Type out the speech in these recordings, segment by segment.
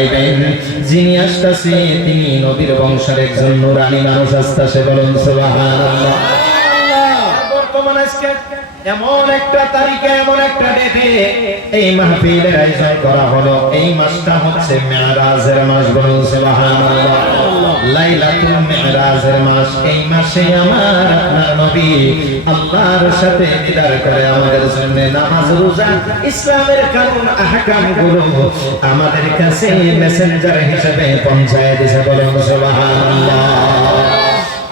পাইবেন যিনি আসতেছে তিনি নবীর বংশের একজন নূরানী মানুষ আসতেছে, বলুন সুবহানাল্লাহ। বর্তমানে আজকে এমন একটা তারিখে এমন একটা ডেটে এই মাহফিলের আয়োজন করা হলো। এই মাসটা হচ্ছে মেরাজের মাস, বলুন সুবহানাল্লাহ। লাইলাতুল মেরাজের মাস। এই মাসে আমার আপনার নবী আল্লাহর সাথে দিদার করে আমাদের জন্য নামাজ রোজা ইসলামের কানুন আহকাম গুলো আমাদের কাছে মেসেঞ্জার হিসেবে পৌঁছায় দিয়েছে, বলুন সুবহানাল্লাহ।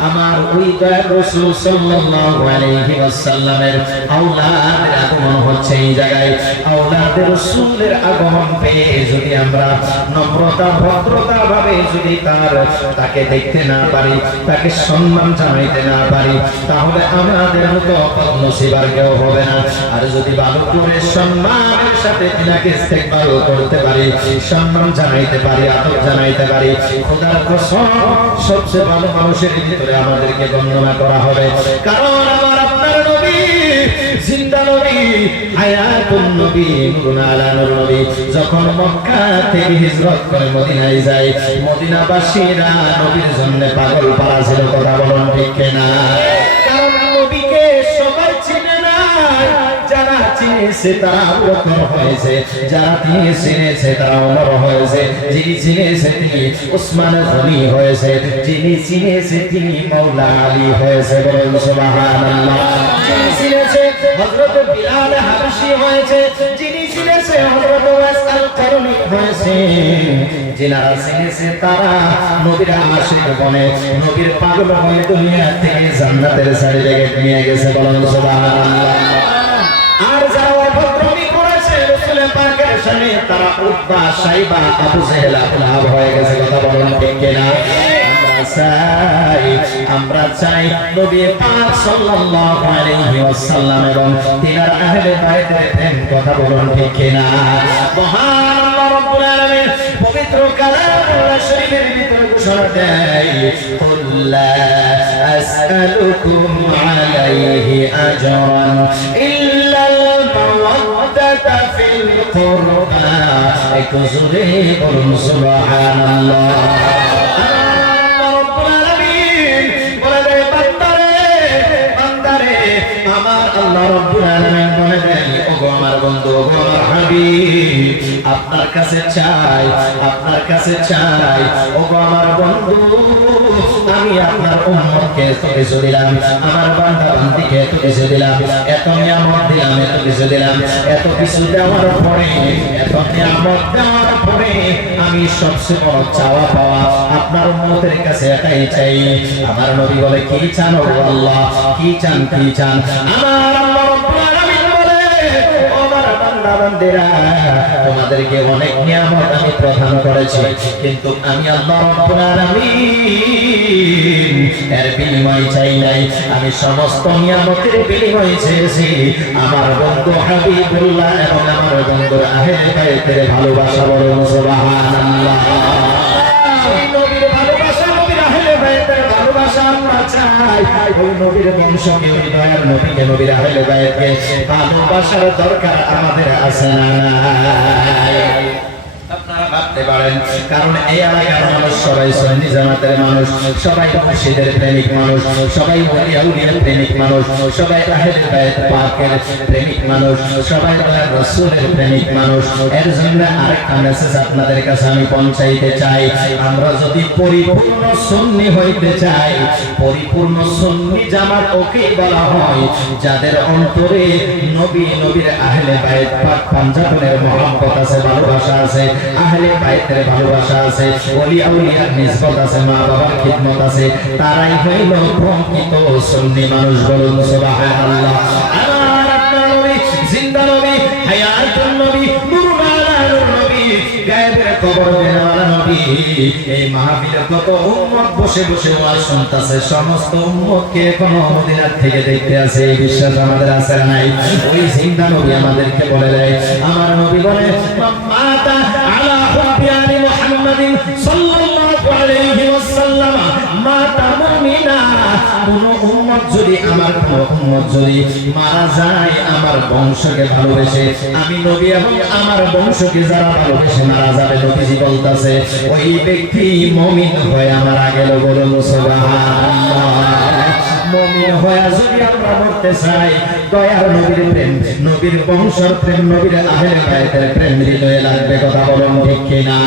আমার ওই দয়ার রাসূল সাল্লাল্লাহু আলাইহি ওয়াসাল্লামের আওলাদের আগমন হচ্ছে এই জায়গায়। আওলাদের রাসূলের আগমন পেয়ে যদি আমরা নম্রতা ভদ্রতা ভাবে যদি তাকে দেখতে না পারি, তাকে সম্মান জানাইতে না পারি, তাহলে আমাদের মতো নসিবার কেউ হবে না। আর যদি ভালো করে সম্মানের সাথে তিনাকে ইস্তেকবাল করতে পারি, সম্মান জানাইতে পারি, আদর জানাইতে পারি, খোদার কসম সবচেয়ে ভালো মানুষের ভিতরে আমাদেরকে বর্ণনা করা হবে। কারণ আমার আপনার নবী জিন্দা নবী, হায়াতুন নবী, নূরুন আলা নূর নবী যখন মক্কা থেকে হিজরত করে মদিনায় যায়, মদিনাবাসীরা নবীর জন্য পাগল পারা ছিল, কথা বলুন ঠিক কিনা? কারণ নবীকে সবাই চিনে না, যারা চিনেছে তারা আবু বকর হয়েছে, যারা তিনি চিনেছে তারা ওমর হয়েছে, যিনি চিনেছে তিনি উসমান গনি হয়েছে, যিনি চিনেছে তিনি মাওলা আলী হয়েছে, বলুন সুবহানাল্লাহ। যিনি চিনেছে হযরত বিলাল হাবশী হয়েছে, যিনি চিনেছে হযরত ওয়াইস আল কারনী হয়েছে, যিনারা চিনেছে তারা নবীর আশিক বনে নবীর পাগল হয়ে দুনিয়া থেকে জান্নাতের সার্টিফিকেট নিয়ে গেছে, বলুন সুবহানাল্লাহ। আর যারা অভদ্রমি করেছে রাসূলের পাকের সামনে তারা উতবা সাইবা আবু জেহেল আবুলাহাব হয়ে গেছে, কথা বলুন ঠিক কিনা? আমরা চাই নবী পাক সাল্লাল্লাহু আলাইহি ওয়াসাল্লাম এবং তিনার আহলে বাইতের প্রেম, কথা বলুন ঠিক কিনা? মহান আল্লাহ রাব্বুল আলামিন পবিত্র কালামুল্লাহ শরীফের ভিতরে ঘোষণা দেয়, কুল লা আসআলুকুম আলাইহি আজরান ইল্লাল মাওয়াদ্দাতা ফিল কুরবা। একটু জোরে বলুন সুবহানাল্লাহ। আল্লাহ রাব্বুল আলামিন বলে দেন, ওগো আমার বন্ধু, ওগো আমার হাবিব, আপনার কাছে চাই, আপনার কাছে চাই, ওগো আমার বন্ধু, আমি আপনার উম্মতকে এত কিছু দিলাম, আমার বান্দা বান্দিকে এত কিছু দিলাম, এত নিয়ামত দিলাম, এত কিছু দিলাম, এত কিছু দেওয়ার পরে, এত নিয়ামত দেওয়ার পরে আমি সবচেয়ে বড় চাওয়া পাওয়া আপনার উম্মতের কাছে এটাই চাই। আমার নবী বলে, কি চান ও আল্লাহ, কি চান, কি চান? আমার আল্লাহ রাব্বুল আলামিন বলে, ও আমার বান্দা বান্দিরা, তোমাদেরকে অনেক নিয়ামত আমি প্রদান করেছি, কিন্তু আমি আল্লাহ রাব্বুল আলামিন এর বিনিময় চাই নাই, আমি সমস্ত নিয়ামতের বিনিময় চেয়েছি আমার বন্ধু হাবিবুল্লাহ এবং আমার বন্ধুর আহলে বাইতের ভালোবাসা, বলুন সুবহানাল্লাহ। সেই নবীর ভালোবাসা, নবীর আহলে বাইতের ভালোবাসা আমরা চাই। ওই নবীর বংশকে, ওই দয়ার নবীকে, নবীর আহলে বাইতকে ভালোবাসার দরকার আমাদের আছে না নাই? আপনারা ভাবতে পারেন, কারণ এই এলাকার মানুষ সবাই সুন্নি জামাতের মানুষ, সবাই মুর্শিদের প্রেমিক মানুষ, সবাই ওলিয়া উলিয়ার প্রেমিক মানুষ, সবাই আহলে বাইত পাকের প্রেমিক মানুষ, সবাই আল্লাহর রাসূলের প্রেমিক মানুষ। এর জন্য আরেকটা মেসেজ আপনাদের কাছে আমি পৌঁছাইতে চাই, আমরা যদি পরিপূর্ণ সুন্নি হইতে চাই, পরিপূর্ণ সুন্নি জামাত ওকে বলা হয় যাদের অন্তরে নবী, নবীর আহলে বাইত পাক পঞ্জাবের মহব্বত আছে, ভালোবাসা আছে, আহলে বাইতের ভালোবাসা আছে, ওলি আউলিয়ার নিসবত আছে, মা বাবার খিদমত আছে, তারাই হইল প্রকৃত সুন্নি মানুষ, বলুন সুবহানাল্লাহ। আমার আপনার নবী জিন্দা নবী, হায়াতুন নবী, নূরুন আলা নূর নবী, গায়েবের খবর দেওয়ালা নবী। এই মাহফিলে কত উম্মত বসে বসে ওয়াজ শুনতেছে, সমস্ত উম্মতকে এখনো মদিনার থেকে দেখতে আছে, এই বিশ্বাস আমাদের আছে না নাই? ওই জিন্দা নবী আমাদেরকে বলে দেয়, আমার নবী বলে, মাতা আলা হুব্বি আলি মুহাম্মাদিন সাল্লাল্লাহু আলাইহি ওয়াসাল্লাম মাতা মুমিনা। কোন উম্মত যদি আমার আমার কোন উম্মত যদি মারা যায় আমার বংশকে ভালোবেসে, আমি নবী এবং আমার বংশকে যারা ভালোবেসে মারা যাবে, নবীজি বলতাছে ওই ব্যক্তি মুমিন হয়ে মারা গেল। বলুন সুবহানাল্লাহ। মুমিন হয়ে যদি আমরা মরতে চাই, দয়ার নবীর প্রেম, নবীর বংশের প্রেম, নবীর আহলে বায়তের প্রেম হৃদয়ে লাগবে। কথা বলুন ঠিক কিনা?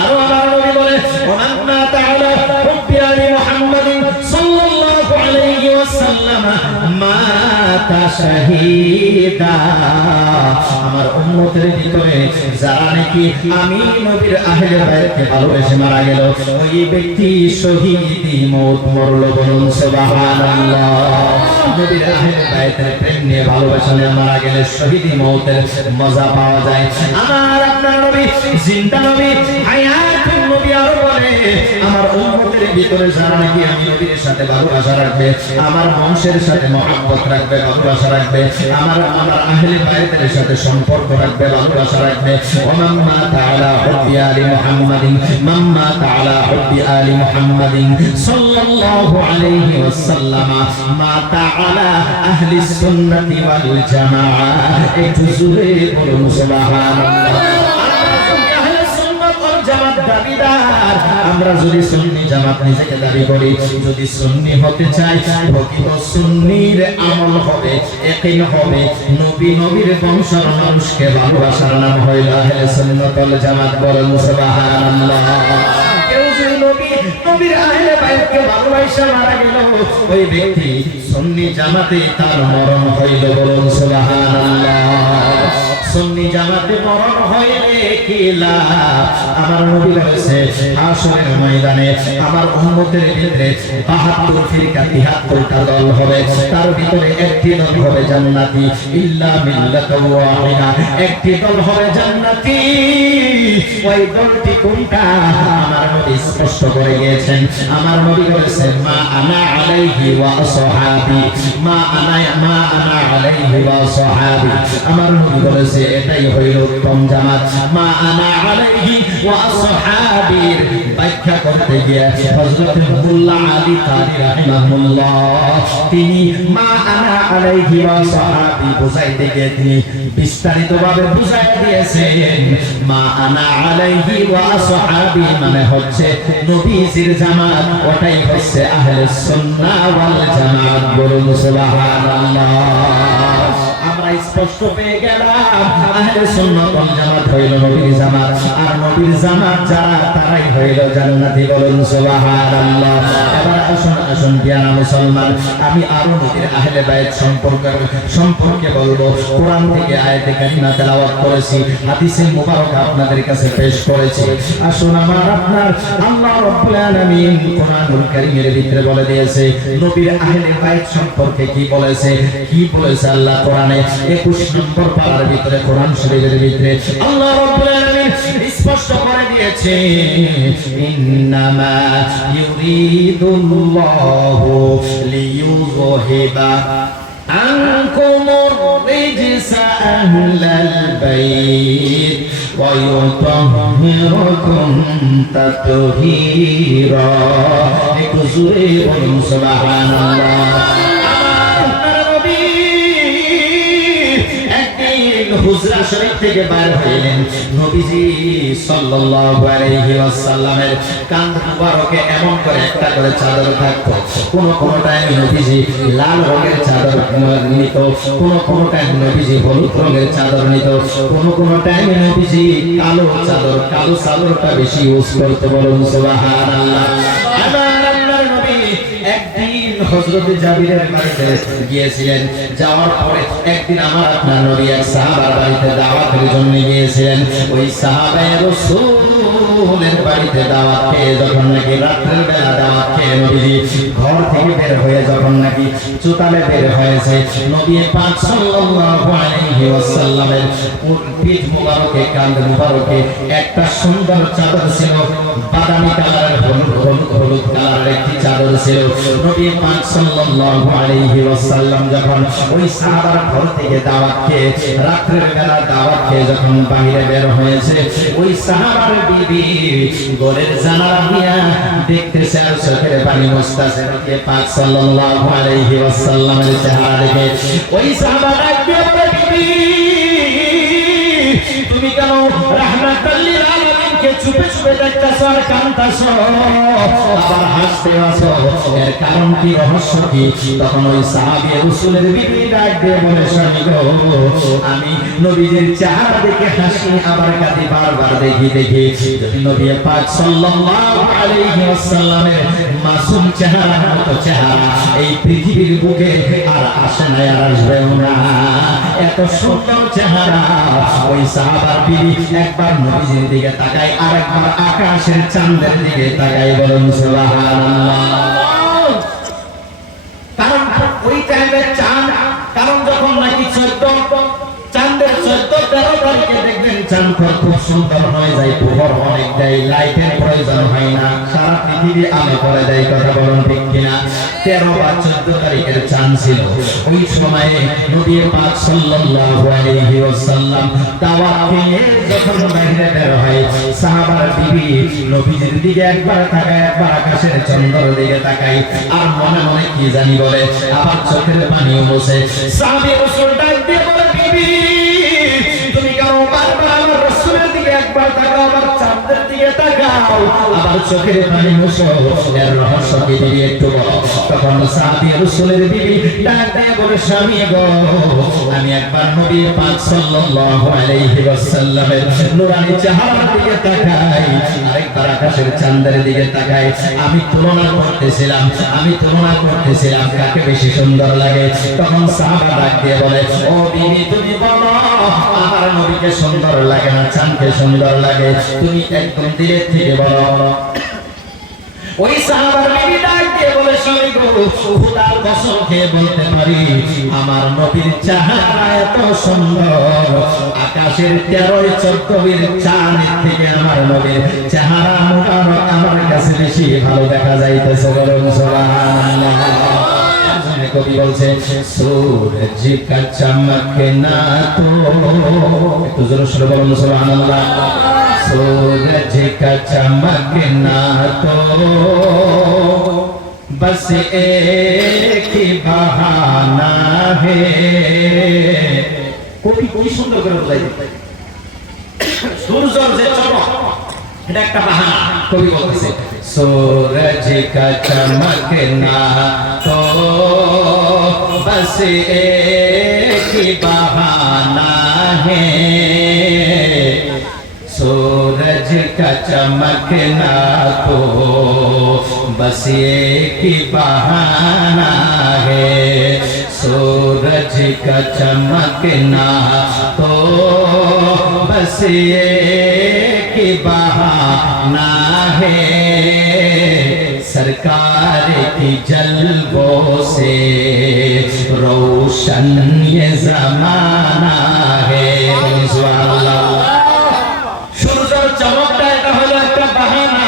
আর আমার নবী বলে ওয়ান্না তাআলা হুব্বি আলি মুহাম্মাদিন সাল্লাল্লাহু আলাইহি ওয়াসাল্লাম মাতা শাহীদা। আমার উম্মতের ভিতরে যারা নাকি আমি নবীর আহলে বায়তকে ভালোবেসে মারা গেল, ওই ব্যক্তি শহীদি মওত মরল। বলুন সুবহানাল্লাহ। নবীর আহলে বায়তের প্রেম নিয়ে ভালোবাসা নিয়ে মারা গেলে শহীদি মওতের মজা পাওয়া যায়। আমার আপনার নবী জিন্দা নবী, হায়াতুন নবী। আর বলে আমার উম্মতের ভিতরে যারা নাকি আমি নবীর সাথে ভালোবাসা রাখবে, আমার বংশের সাথে মহব্বত রাখবে, ভালোবাসা রাখবে, আমার আহলে বায়তের সাথে সম্পর্ক রাখবে, ভালোবাসা রাখবে, ওমাম্মা তাআলা হুব্বি আলি মুহাম্মাদিন, মাম্মা তাআলা হুব্বি আলি মুহাম্মাদিন সাল্লাল্লাহু আলাইহি ওয়াসাল্লাম মা তাআলা আহলি সুন্নাতি ওয়াল জামাআহ। একটু জোরে বলুন সুবহানাল্লাহ। আমরা যদি সুন্নি জামাত নিজেকে দাবি করি, যদি সুন্নি হতে চাই, প্রকৃত সুন্নির আমল হবে, ইয়াকিন হবে, নবী নবীর বংশের মানুষকে ভালোবাসার নাম হইল আহলে সুন্নাত ওয়াল জামাত। বলুন সুবহানাল্লাহ। কেউ যদি নবীর আহলে বায়তকে ভালোবাসা মারা গেল, ওই ব্যক্তি সুন্নি জামাতে তার মরণ হইল। বলুন সুবহানাল্লাহ। সুন্নি জামাতে মরণ হইলে কি লাভ? আমার নবী বলেছে হাশরের ময়দানে আমার উম্মতের ভিতরে ৭২ ফিরকা ৭৩টা দল হবে, তার ভিতরে একটি দল হবে জান্নাতি, ইল্লা মিল্লাতাও ওয়াহিদা। একটি দল হবে জান্নাতি। ওই দলটি কোনটা? আমার নবী স্পষ্ট করে গিয়েছেন। আমার নবী বলেছেন মা আনা আলাইহি ওয়া আসহাবি, মা আনা আলাইহি ওয়া আসহাবি। আমার নবী বলেছে এটাই হইল উত্তম জামাত। মা আনা আলাইহি ওয়া আসহাবির ব্যাখ্যা করতে গিয়ে হযরত মোল্লা আলী কারি রাহিমাহুল্লাহ তিনি মা আনা আলাইহি ওয়া আসহাবি বুঝাইতে গিয়ে তিনি বিস্তারিতভাবে বুঝাই দিয়েছেন। মা আনা আলাইহি ওয়া আসহাবি মানে হচ্ছে নবীজির জামাত, ওটাই হচ্ছে আহলে সুন্নাহ ওয়াল জামাত। বলুন সুবহানাল্লাহ। আমরা স্পষ্ট পেয়ে গেলাম আহলে সুন্নাত ওয়াল জামাত হইল নবীর জামাত, আর নবীর জামাত যারা তারাই হইল জান্নাতি। বলুন সুবহানাল্লাহ। এবার আসুন প্রিয় মুসলমান, আমি আরো নবীর আহলে বায়ত সম্পর্কে বলবো। কোরআন থেকে আয়াতে কারিমা তেলাওয়াত করেছি, হাদিসে মুবারক আপনাদের কাছে পেশ করেছি। আসুন আমার আপনার আল্লাহ রাব্বুল আলামিন কোরআনুল কারীমের ভিতরে বলে দিয়েছে নবীর আহলে বায়ত সম্পর্কে কি বলেছে, কি বলেছে আল্লাহ কোরআনে 21 নম্বর পারার ভিতরে, কোরআন শরীফের ভিতরে আল্লাহ রাব্বুল আলামিন স্পষ্ট করে দিয়েছে ইন্নামা ইউরিদুল্লাহু লিইউযহিবা আনকুমুর রিজসা আহলাল বাইত ওয়া ইউতাহহিরাকুম তাতহীরা। একটু জোরে বলুন সুবহানাল্লাহ। হুজরা শরীফ থেকে বাইর হইলেন, নবীজি সাল্লাল্লাহু আলাইহি ওয়াসাল্লামের কাঁধ মুবারকে এমন করে একটা করে চাদর থাকতো। কোন টাইমে নবীজি লাল রঙের চাদর নিত, কোন টাইমে নবীজি হলুদ রঙের চাদর নিত, কোন টাইমে নবীজি কালো চাদরটা বেশি ইউজ করতে। বলুন সুবহানাল্লাহ। একদিন হযরত জাবিরের বাড়িতে গিয়েছিলেন, যাওয়ার পরে একদিন আমার আপনার নবী এক সাহাবার বাড়িতে দাওয়াতের জন্য গিয়েছিলেন। ওই সাহাবায়ে রাসূলের বাড়িতে দাওয়াত খেয়ে যখন নাকি রাতের বেলা দাওয়াত খেয়ে নবীজি ঘর থেকে বের হয়ে যখন নাকি চোতালে বের হয়েছে, নবী পাক সাল্লাল্লাহু আলাইহি ওয়াসাল্লামের পিঠ মুবারকে, কাঁধ মুবারকে একটা সুন্দর চাদর ছিল, বাদামি কালারের হলুদ কালারের একটি চাদর ছিল। নবী পাক সাল্লাল্লাহু আলাইহি ওয়াসাল্লাম যখন ওই সাহাবার ঘর থেকে দাওয়াত খেয়ে রাতের বেলা দাওয়াত খেয়ে যখন বাইরে বের হয়েছে, ওই সাহাবার বিবি ঘরের জানালা দিয়া দেখতেছে আর চোখের পানি মুছতেছে নবী পাক সাল্লাল্লাহু আলাইহি ওয়াসাল্লামের চেহারা দেখে ওই সাহাবা ডাক দিয়ে বলে বিবি তুমি কেন রাহমাতুল লিল আলামিনকে চুপে চুপে দেখতেছো আর কাঁদতেছো আবার হাসতে আছো এর কারণ কি রহস্য কি তখন ওই সাহাবী রাসূলের বিবি ডাক দিয়ে বলে স্বামী গো আমি নবীজির চেহারা দেখে হাসি আবার কাঁদি বারবার দেখি যদি নবী পাক সাল্লাল্লাহু আলাইহি ওয়াসাল্লামের মাসুম চেহারা মতো চেহারা এই পৃথিবীর বুকে আর আসে না আর আসবে না এত সুন্দর চেহারা ওই সাহাবার বিবি একবার নবীজির দিকে তাকায় আর একবার আকাশের চাঁদের দিকে তাকায় বলেন সুবহানাল্লাহ কারণ ওই টাইমের চাঁদ কারণ যখন নাকি 14 চাঁদের 14-13 তারিখে দেখবেন চাঁদ খুব সুন্দর হয়ে যায় পুরো অনেক দেয় লাইটের প্রয়োজন হয় না সারা পৃথিবী আলো করে দেয় কথা বলুন ঠিক কিনা 13 বা 14 তারিখের চাঁদ ছিল ওই সময়ে নবী পাক সাল্লাল্লাহু আলাইহি ওয়াসাল্লাম দাওয়াত খেয়ে যখন বাইরে বের হয় সাহাবার বিবি নবীজির দিকে একবার তাকায় একবার আকাশের চন্দ্রের দিকে তাকায় আর মনে মনে কি জানি বলে আবার চোখের পানি মুছে সাহাবী রাসূল ডাক দিয়ে বলে বিবি তুমি কেন বারবার আমার রাসূলের দিকে একবার তাকাও আবার চাঁদের দিকে তাকাও আবার চোখের পানি মুছো এর রহস্য কি দিবি একটু বলো তখন সাহাবী রাসূলের বিবি ডাক দিয়ে বলে স্বামী গো আমি একবার নবী পাক সাল্লাল্লাহু আলাইহি ওয়াসাল্লামের নূরানি চেহারার দিকে তাকাই আরেকবার আকাশের চাঁদের দিকে তাকাই আমি তুলনা করতেছিলাম কাকে বেশি সুন্দর লাগে তখন সাহাবা ডাক দিয়ে বলে ও বিবি তুমি বলো আমার নবীকে সুন্দর লাগে না চাঁদকে সুন্দর লাগে তুমি একদম দিলের থেকে বলো ওই সাহাবার বিবি ডাক দিয়ে বলে স্বামী গো খোদার কসম খেয়ে বলতে পারি আমার নবীর চেহারা এত সুন্দর আকাশের 13-14 চাঁদের থেকে আমার নবীর চেহারা মোবারক আমার কাছে বেশি ভালো দেখা যাইতেছে বলুন সুবহানাল্লাহ কবি বলছে সূরজ কা চমকনা তো একটু জোরে সরে বলুন সুবহানাল্লাহ सूरज का चमकना तो बस एक ही बहाना है কবি কি সুন্দর করে বলেছে সূর্যের যে চমক এটা একটা বাহানা কবি বলতেছে सूरज का चमकना तो बस एक ही बहाना है सूरज का चमकना तो बस एक ही बहाना है सूरज का चमकना तो बस एक ही बहाना है सरकार की जलवों से रोशन ये जमाना है চমকটা এটা হলো একটা বাহানা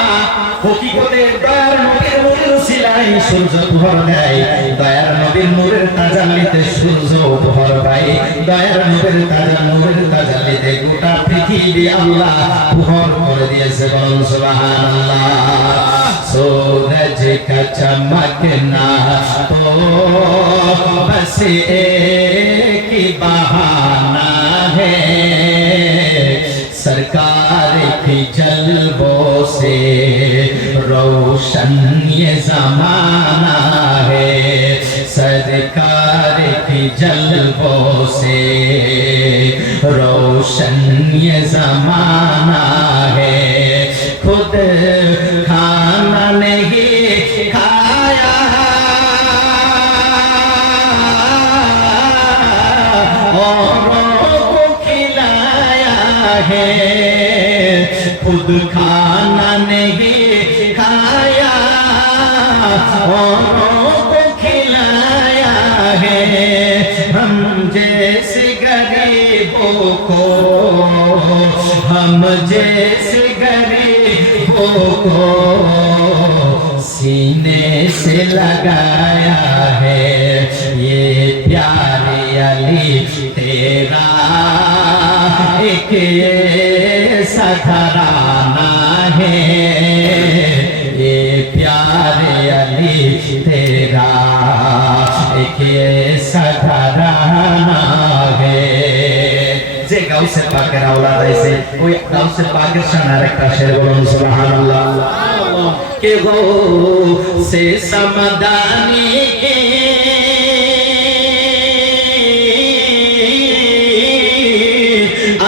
হকিকতে দয়ার নবীর নূরের উসিলায় সূর্য উপহার দেয় দয়ার নবীর নূরের তাজাল্লিতে সূর্য উপহার পায় দয়ার নবীর নূরের তাজাল্লিতে গোটা পৃথিবী আল্লাহ উপহার করে দিয়েছে বলুন সুবহানাল্লাহ सूरज का चमकना तो बस एक ही बहाना है सरकार की जलवों से रोशन ये जमाना है सरकार की जलवों से रोशन ये जमाना है खुद खाना नहीं खाया औरों को खिलाया है खुद खाना नहीं खाया औरों को खिलाया है हम जैसे गरीबों को हम जैसे गरीबों को सीने से लगाया है ये प्यारे अली तेरा एक ऐसा घराना है গাউসে পাকের আওলাদ আইছে ওই গাউসে পাকের সামনে আরেকটা শের বলুন সুবহানাল্লাহ কে গো সে সমদানি কে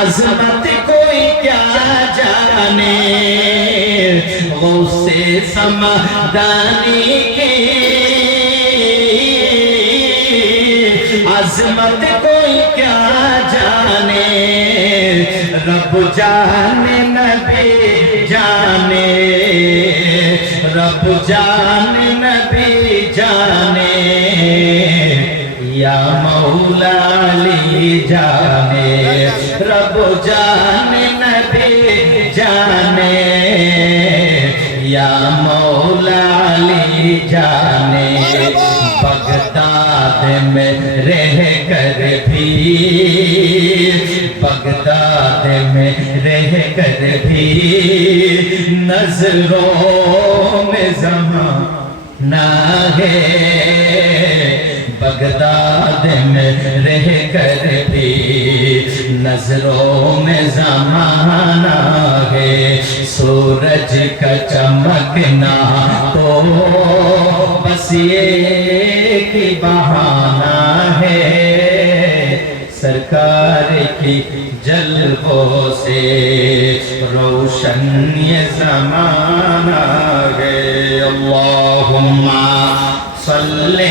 अज़मत कोई क्या जाने गौसे समदानी की अज़मत कोई क्या जाने रब जाने नबी जाने रब जाने नबी जाने या मौला अली जाने रब जाने नबी जाने या मौला अली जाने बगदाद में रह कर भी बगदाद में रह कर भी नजरों में ज़माना है बगदाद में रह कर भी नजरों में ज़माना है सूरज का चमकना तो बस ये की बहाना है सरकार की जलवों से रोशन ये ज़माना है अल्लाहुम्मा सल्ले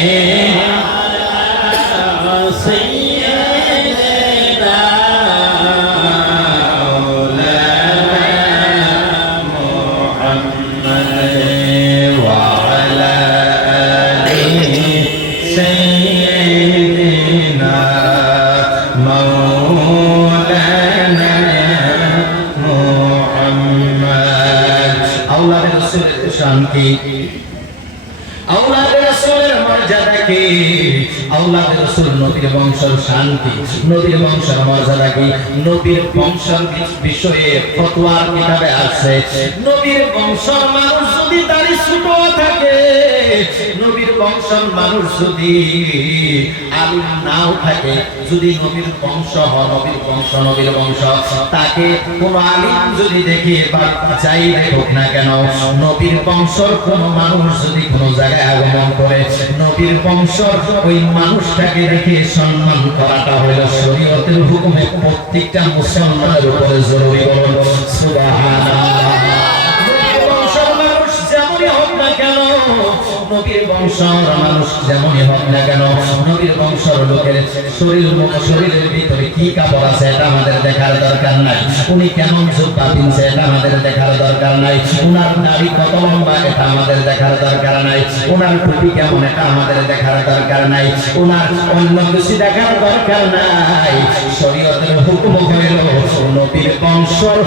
शांति औलाद रसूलेर मर्यादा की औलाद रसूल नबीर वंशर शांति नबीर वंशर मर्यादा की नबीर वंशर বিষয়ে ফতোয়ার কিতাবে আছে নবীর বংশর মানুষ যদি দাড়ি ছোট থাকে নবীর বংশর মানুষ যদি আলিম নাও থাকে যদি নবীর বংশ নবীর বংশ তাকে কোন আলিম যদি দেখে বা যাই দেখুক না কেন নবীর বংশর কোন মানুষ যদি কোন জায়গায় আগমন করে নবীর বংশর ওই মানুষটাকে দেখে সম্মান করাটা হলো শরীয়তের হুকুমে প্রত্যেকটা মুসলমানের উপরে জরুরি বলুন সুবহানাল্লাহ নবীর বংশর মানুষ যেমনই হোক না কেন নবীর বংশর মানুষ যেমনই হোক না কেন নবীর বংশর লোকের শরীরের ভিতরে কি কাপড় আছে এটা আমাদের দেখার দরকার নাই উনি কেমন জুব্বা পিনছে এটা আমাদের দেখার দরকার নাই উনার দাড়ি কত লম্বা এটা আমাদের দেখার দরকার নাই উনার টুপি কেমন এটা আমাদের দেখার দরকার নাই উনার অন্য কিছু দেখার দরকার নাই শরীয়তের হুকুম হইল নবীর বংশর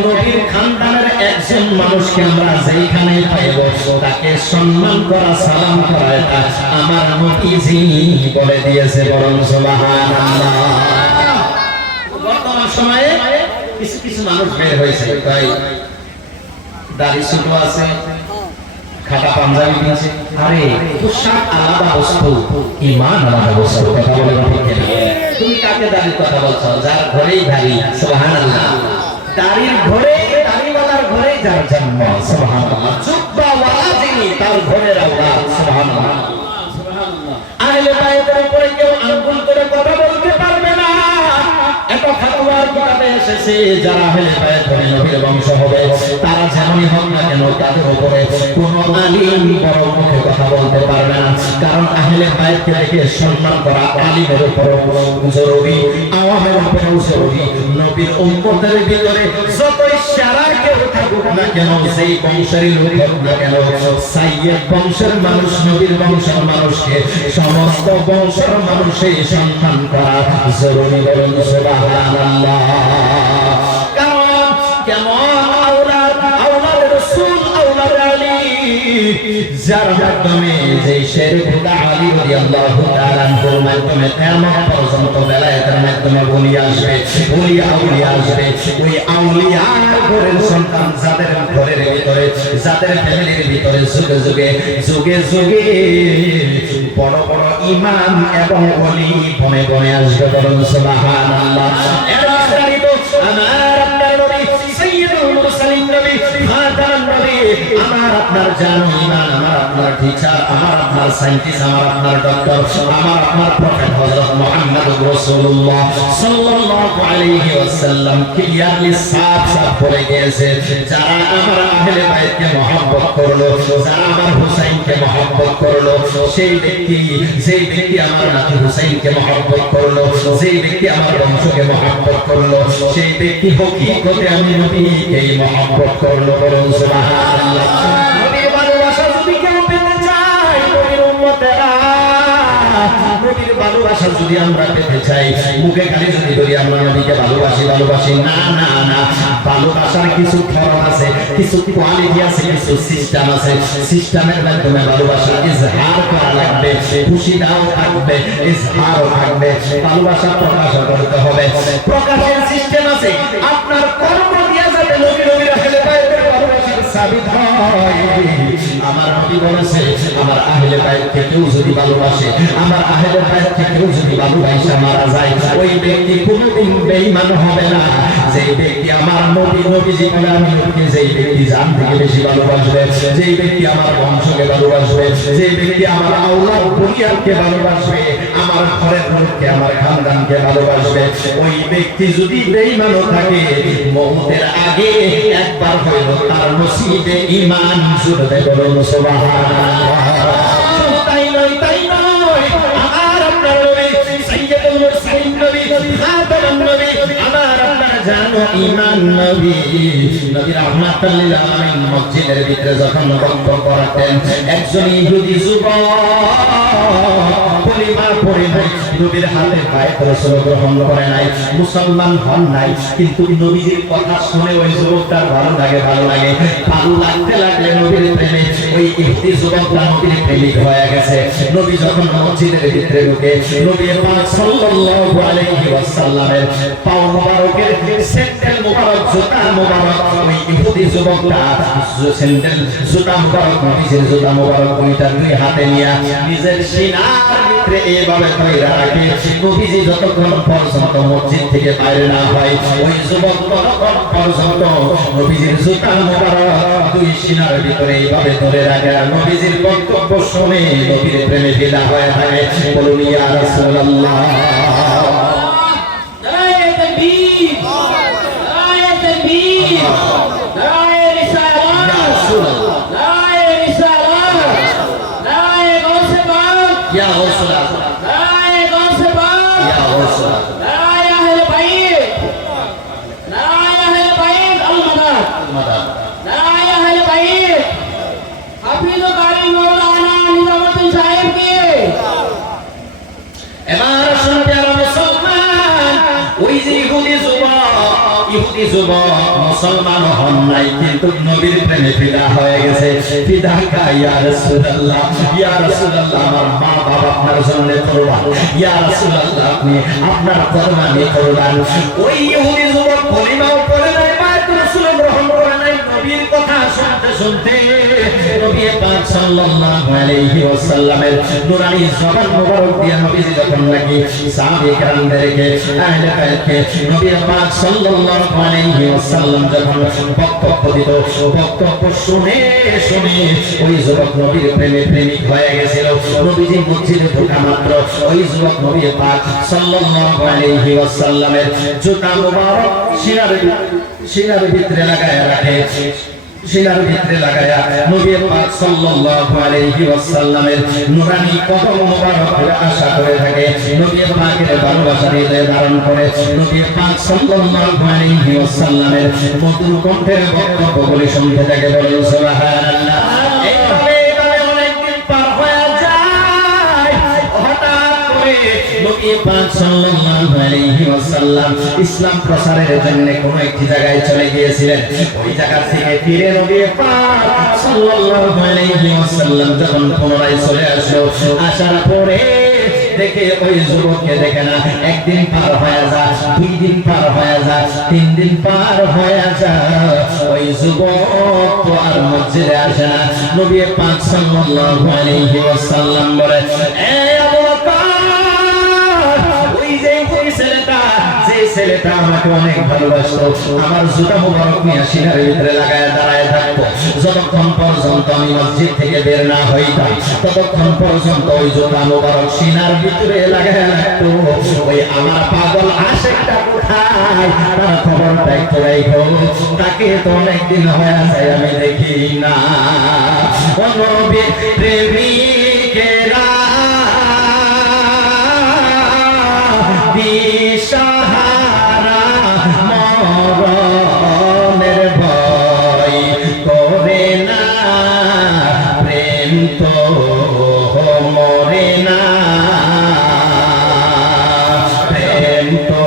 নবীর খানদানের একজন মানুষকে আমরা যেইখানে পাইব তাকে সম্মান করা সালাম করা এটা আমার নবীজি বলে দিয়েছে বরং সুবহানাল্লাহ বর্তমান সময়ে কিছু কিছু মানুষ বের হয়েছে তাই দাড়ি ছোট আছে খাটা পাঞ্জাবি দিয়েছে আরে পোশাক আলাদা বস্তু ঈমান আলাদা বস্তু কথা বলে ঠিক না তুমি কাকে দাড়ির কথা বলছো যার ঘরেই দাড়ি সুবহানাল্লাহ দাড়ির ঘরে দাড়িওয়ালার ঘরেই যার জন্ম সুবহানাল্লাহ জুব্বা ওয়ালা যিনি তার ঘরের আওলাদ সুবহানাল্লাহ সুবহানাল্লাহ আহলে বাইতের উপরে কেউ আঙ্গুল করে কথা বলতে পারবে না এত ফতোয়ার কিতাবে এসেছে যারা আহলে বাইত নবীর বংশ হবে তারা যেমনই হোক না কেন তাদের উপরে কোন আলিম বড় মুখে কথা বলতে পারবে না কারণ আহলে বাইতকে দেখে সম্মান করা আলিমের উপর জরুরি আওয়ামের উপর জরুরি নবীর উম্মতের ভিতরে যতই সারা কেউ থাকুক না কেন সেই বংশেরই লোক হোক না কেন সাইয়্যিদ বংশের মানুষ নবীর বংশের মানুষকে সমস্ত বংশের মানুষই সম্মান করা জরুরি বলুন সুবহানাল্লাহ কারণ কেমন আওলাদ রাসূল আওলাদ আলী যার মাধ্যমে যে শেরুল্লাহ আলী রাদিয়াল্লাহু তাআলা আনহুর মাধ্যমে কিয়ামত পর্যন্ত বেলায়েতের মাধ্যমে ওলিয়া আসবে আউলিয়া আসবে ওই আউলিয়ার ঘরের সন্তান যাদের ঘরের ভিতরে যাদের ফ্যামিলির ভিতরে যুগে যুগে বড় বড় ইমাম এবং ওলি বনে বনে আসবে বলুন সুবহানাল্লাহ এর বিস্তারিত আমার আপনার নবী সাইয়্যিদুল মুরসালিন নবী খাতামুন নবী আমার আপনার জানো ইমান আমার আপনার টিচার আমার আপনার সায়েন্টিস্ট আমার আপনার ডক্টর আমার আপনার প্রফেট হযরত মুহাম্মদুর রাসূলুল্লাহ সাল্লাল্লাহু আলাইহি ওয়াসাল্লাম ক্লিয়ারলি সাফ সাফ বলে গিয়েছে যারা আমার আহলে বাইতকে মহব্বত করলো যারা আমার হুসাইনকে মহব্বত করলো সেই ব্যক্তি আমার নাতি হুসাইনকে মহব্বত করলো সেই ব্যক্তি আমার বংশকে মহব্বত করলো সেই ব্যক্তি হকিকতে আমি নবীকে মহব্বত করলো বলুন সুবহানাল্লাহ। নবীর ভালোবাসা যদি কেউ পেতে চায় নবীর উম্মতেরা নবীর ভালোবাসা যদি আমরা পেতে চাই মুখে খালি যদি বলি আমরা নবীকে ভালোবাসি না না না ভালোবাসার কিছু ফর্ম আছে কিছু কোয়ালিটি আছে কিছু সিস্টেম আছে সিস্টেমের মাধ্যমে ভালোবাসা ইজহার করা লাগবে খুশি দাও থাকবে ইজহারও থাকবে ভালোবাসা প্রকাশ করতে হবে প্রকাশের সিস্টেম আছে আপনার কর্ম দিয়া যাবে নবীর আহলে বাইতের ভালোবাসার সাবিত হয় আমার নবী বলেছে আমার আহলে বাইতকে কেউ যদি ভালোবাসে আমার আহলে বাইতকে কেউ যদি ভালোবাসা মারা যায় ওই ব্যক্তি কোনোদিন বেঈমান হবে না যেই ব্যক্তি আমার নবীজি বলে আমি নবীকে যেই ব্যক্তি জান থেকে বেশি ভালোবাসবে যেই ব্যক্তি আমার বংশকে ভালোবাসবে যেই ব্যক্তি আমার আওলাদ পরিবারকে ভালোবাসবে আমার ঘরের লোককে আমার খানদানকে ভালোবাসবে ওই ব্যক্তি যদি বেঈমানও থাকে মওতের আগে একবার হইল তার নসিবে ঈমান জুড়বে বলুন সুবহানাল্লাহ। তাই নয় আমার আপনার নবী সাইয়্যিদুল মুরসালিন নবী খাতামুন নবী আমার আপনার জানো ঈমান নবী রাহমাতুল লিল আলামিন মসজিদের ভিতরে যখন বক্তব্য করাতেন একজন ইহুদি যুবক পরিমা পরিমাণ নবীর হাতে পায়ে রাসূল গ্রহণ করে নাই মুসলমান হন নাই কিন্তু নবীজির কথা শুনে ওই যুবকটার ভালো লাগতে লাগলে নবীর প্রেমে ওই ইহুদি যুবকটা নবীর প্রেমিক হয়ে গেছে নবী যখন মসজিদের ভিতরে ঢুকে নবী পাক সাল্লাল্লাহু আলাইহি ওয়াসাল্লামের পাও মোবারকের স্যান্ডেল মোবারক জুতা মোবারক ওই ইহুদি যুবকটা স্যান্ডেল জুতা মোবারক নবীজির জুতা মোবারক দুইটা দুই হাতে নিয়ে নিজের সিনার ভিতরে এইভাবে ধরে রাখে নবীজি যতক্ষণ পর্যন্ত মসজিদ থেকে বাইরে না হয় ওই যুবক ততক্ষণ পর্যন্ত নবীজির জুতা মোবারক দুই সিনার ভিতরে এইভাবে ধরে রাখে নবীজির বক্তব্য শুনে নবীর প্রেমে ফিদা হয়ে থাকে বলুন ইয়া রাসূলুল্লাহ। ইহুদি যুবক মুসলমান হন নাই কিন্তু নবীর প্রেমে ফিদা হয়ে গেছে ফিদা ইয়া রাসূলুল্লাহ আমার মা বাবা আপনার জন্য কুরবান ইয়া রাসূলুল্লাহ আপনি আপনার কুরবানি করবেন ওই ইহুদি যুবক কলিমাও পড়ে নাই পায়তুল রাসূল গ্রহণ করে নাই নবীর কথা শুনতে নবী পাক সাল্লাল্লাহু আলাইহি ওয়াসাল্লামের নূরানি জবান মোবারক দিয়ে নবীজি যখন নাকি সাহাবী কেরামদেরকে আহলে বাইতকে নবী পাক সাল্লাল্লাহু আলাইহি ওয়াসাল্লাম যখন বক্তব্য দিত বক্তব্য শুনে ওই যুবক নবীর প্রেমিক হয়ে গেছিল নবীজি মসজিদে ঢোকা মাত্র ওই যুবক নবী পাক সাল্লাল্লাহু আলাইহি ওয়াসাল্লামের জুতা মোবারক সিনার ভিতরে লাগায়া রাখে সিনার ভিতরে লাগায়া নবী পাক সাল্লাল্লাহু আলাইহি ওয়াসাল্লামের নূরানি কদম মোবারকের আশা করে থাকে নবী পাকের ভালোবাসা হৃদয়ে ধারণ করে নবী পাক সাল্লাল্লাহু আলাইহি ওয়াসাল্লামের মধুর কণ্ঠের বক্তব্য বলে শুনতে থাকে বলেন সুবহানাল্লাহ। এইভাবে অনেকদিন পার হয়ে যায় হঠাৎ করে নবী পাক সাল্লাল্লাহু আলাইহি ওয়াসাল্লাম ইসলাম প্রচারের জন্য কোন একটি জায়গায় চলে গিয়েছিলেন ওই জায়গা থেকে ফিরে নবী পাক সাল্লাল্লাহু আলাইহি ওয়াসাল্লাম যখন পুনরায় চলে আসলো আসার পরে দেখে ওই যুবককে দেখে না একদিন পার হয়ে যা দুই দিন পার হয়ে যা তিন দিন পার হয়ে যা ওই যুবক তো আর মসজিদে আসে না নবী পাক সাল্লাল্লাহু আলাইহি ওয়াসাল্লাম বলে এ আবু বকর ওই যে ছেলেটা যে ছেলেটা আমাকে অনেক ভালোবাসতো, আমার জুতা মুবারক নিয়ে সিনার ভিতরে লাগায় দাঁড়ায় থাকতো। যতক্ষণ পর্যন্ত আমি মসজিদ থেকে বের না হইতাম ততক্ষণ পর্যন্ত ওই জুতা মুবারক সিনার ভিতরে লাগায় রাখতো। ওই আমার পাগল আশেকটা কোথায়, তার খবরটা একটু রাখো, তাকে তো অনেকদিন হয়ে যায় আমি দেখি না। ও নবী প্রেমিকেরা দিশাহারা মরণের ভয় করে না, প্রেম তো মরে না, প্রেম তো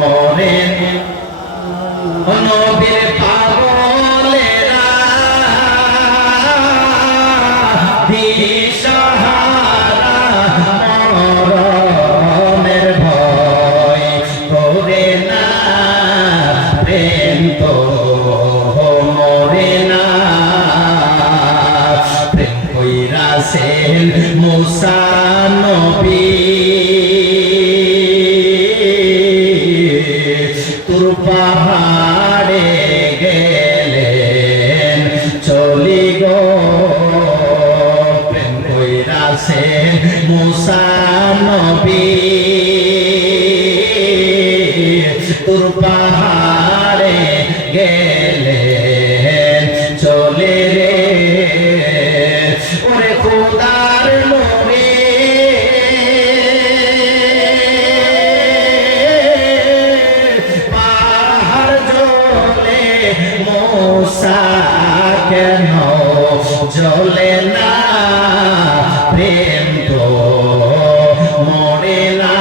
মরে না। নবীর পাগলেরা দিশাহারা মরণের ভয় করে না, প্রেম তো মরে না। প্রেম কইরাছেন মুসা নবী, তুর পাহাড়ে গেলেন চলি গো। প্রেম কইরাছেন মুসা নবী, তুর পাহাড়ে গেলেন চলে রে। ওরে খোদার নবী পাহাড় জ্বলে মুসা কেন জ্বলে না, প্রেম তো মরে না।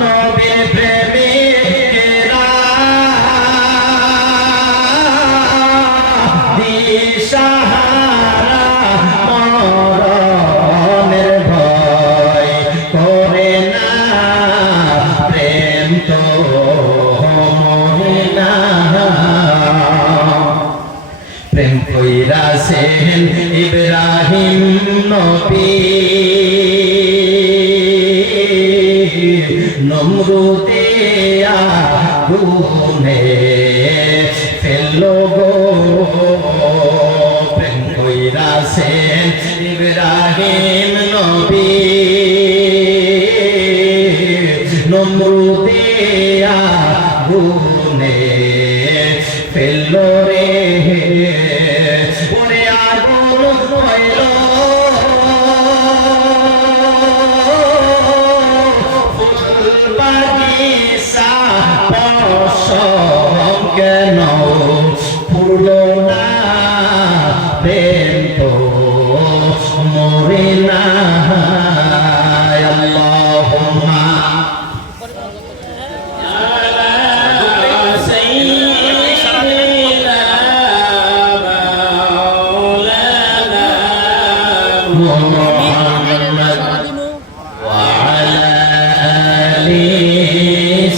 নবীর প্রেমিকেরা দিশাহারা মরণের ভয় করে না, প্রেম তো মরে না। প্রেম কইরাছেন ইব্রাহিম নবী, নমরুদে আগুনে ফেললো গো। প্রেম কইরাছেন ইব্রাহিম নবী, নমরুদে আগুনে ফেললো রে। ওরে আগুন হইল বাগিচা পশম কেন ফুল না, প্রেম তো মরে না। আল্লাহুম্মা محمد وعلى آل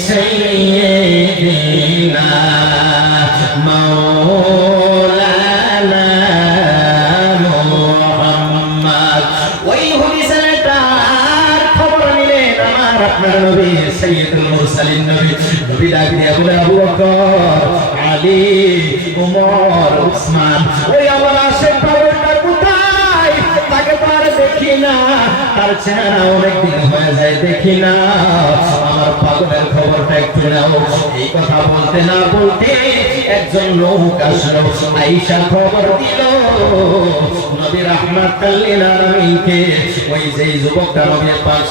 سيدنا مولانا محمد। ওই হুদিসের খবর নিলেন আমার আপনার নবী সাইয়্যিদুল মুরসালিন নবী, নবী ডাক দিয়ে বলে আবু বকর, আলী, ওমর, উসমান, ওই আমার আশেক পাগলটা কোথায়, তাকে তো আর দেখি না, তার চেহারা অনেকদিন হয়ে যায় দেখি না, আমার পাগলের খবরটা একটু নাও। এই কথা বলতে না বলতে একজন লোক আসলো, আয়েশা খবর দিল নবী রাহমাতুল লিল আলামিনকে। ওই যে যুবকটা নবী পাক